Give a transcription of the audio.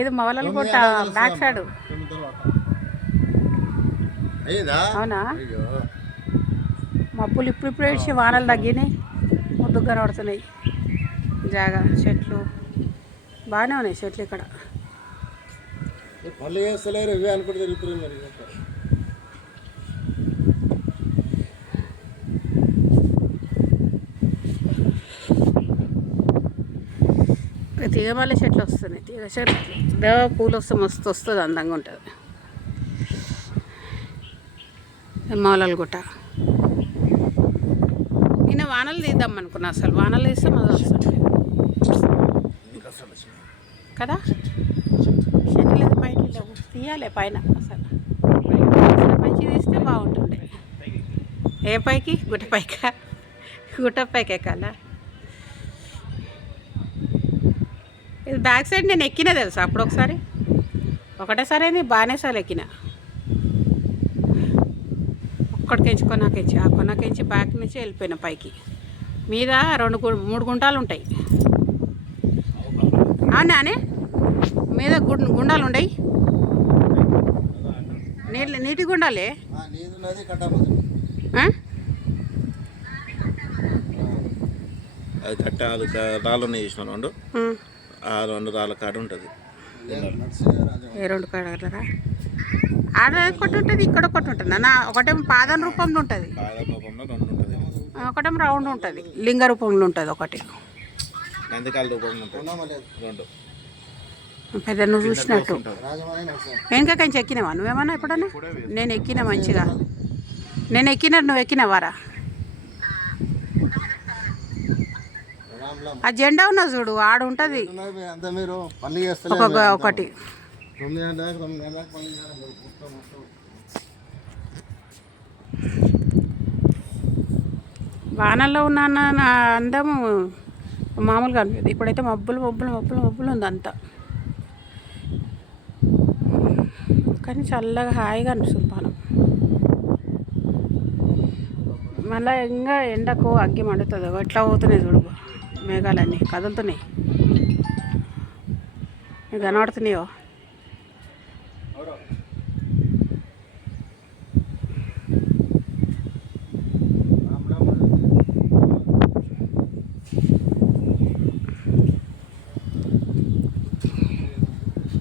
ఇది మొగలకోట back side. అవునా, మబ్బులు ఇప్పుడు వేసి వానలు తగ్గినాయి, ముద్దుగా కనబడుతున్నాయి. జాగా చెట్లు బాగానే ఉన్నాయి, చెట్లు ఇక్కడ. పళ్ళు వేస్తలేరు ఇవే అనుకుంటే తిరుగుతుంది. మరి తీగమల్లె చెట్లు వస్తున్నాయి, తీగ చెట్లు దేవ పూలు వస్తే మస్తు వస్తుంది, అందంగా ఉంటుంది. మౌలగుట్ట నిన్న వానలు తీద్దాం అనుకున్నా, అసలు వానలు తీస్తే మొదలు వస్తుంది కదా. చెట్టు లేదు, పైన లేవు, తీయాలి పైన. అసలు పైకి తీస్తే బాగుంటుండే. ఏ పైకి? గుట్ట పైకా? గుట్ట పైకి ఎక్కాలా? ఇది బ్యాక్ సైడ్ నేను ఎక్కినా తెలుసా అప్పుడు ఒకసారి, ఒకటేసారి అయింది, బాగానే సార్లు ఎక్కిన. ఒక్కడికెంచి కొనాకెంచి, ఆ కొనాకెంచి బ్యాక్ నుంచి వెళ్ళిపోయిన పైకి. మీద 2-3 గుంటాలు ఉంటాయి. అవునా అని మీద గుండాలు ఉండయి, నీటి గుండాలే. అది కట్ట, అది రాళ్ళు చేసిన 2 రాళ్ళ కాడ ఉంటుంది. ఏ 2 కాడరా? ఆడ ఒకటి ఉంటుంది, ఇక్కడ ఒకటి ఉంటుంది అన్న. ఒకటేమో పాదం రూపంలో ఉంటుంది, ఒకటేమో రౌండ్ ఉంటుంది, లింగ రూపంలో ఉంటుంది. ఒకటి పెద్ద నువ్వు చూసినట్టు. వెనక కంచి ఎక్కినావా నువ్వేమన్నా ఎప్పుడన్నా? నేను ఎక్కినా మంచిగా, నేను ఎక్కినా. నువ్వు ఎక్కినావారా? ఆ జెండా ఉన్నా చూడు, ఆడ ఉంటుంది ఒకటి. వానల్లో ఉన్న నా అందము మామూలుగా అనిపిస్తుంది. ఇప్పుడైతే మబ్బులు మబ్బులు మబ్బులు మబ్బులు ఉంది అంతా, కానీ చల్లగా హాయిగా అనిపిస్తుంది పానం. మళ్ళీ ఇంకా ఎండకు అగ్గి మండుతుంది. ఎట్లా పోతున్నాయి చూడు, మేఘాలన్నీ కదులుతున్నాయి, కనబడుతున్నాయో.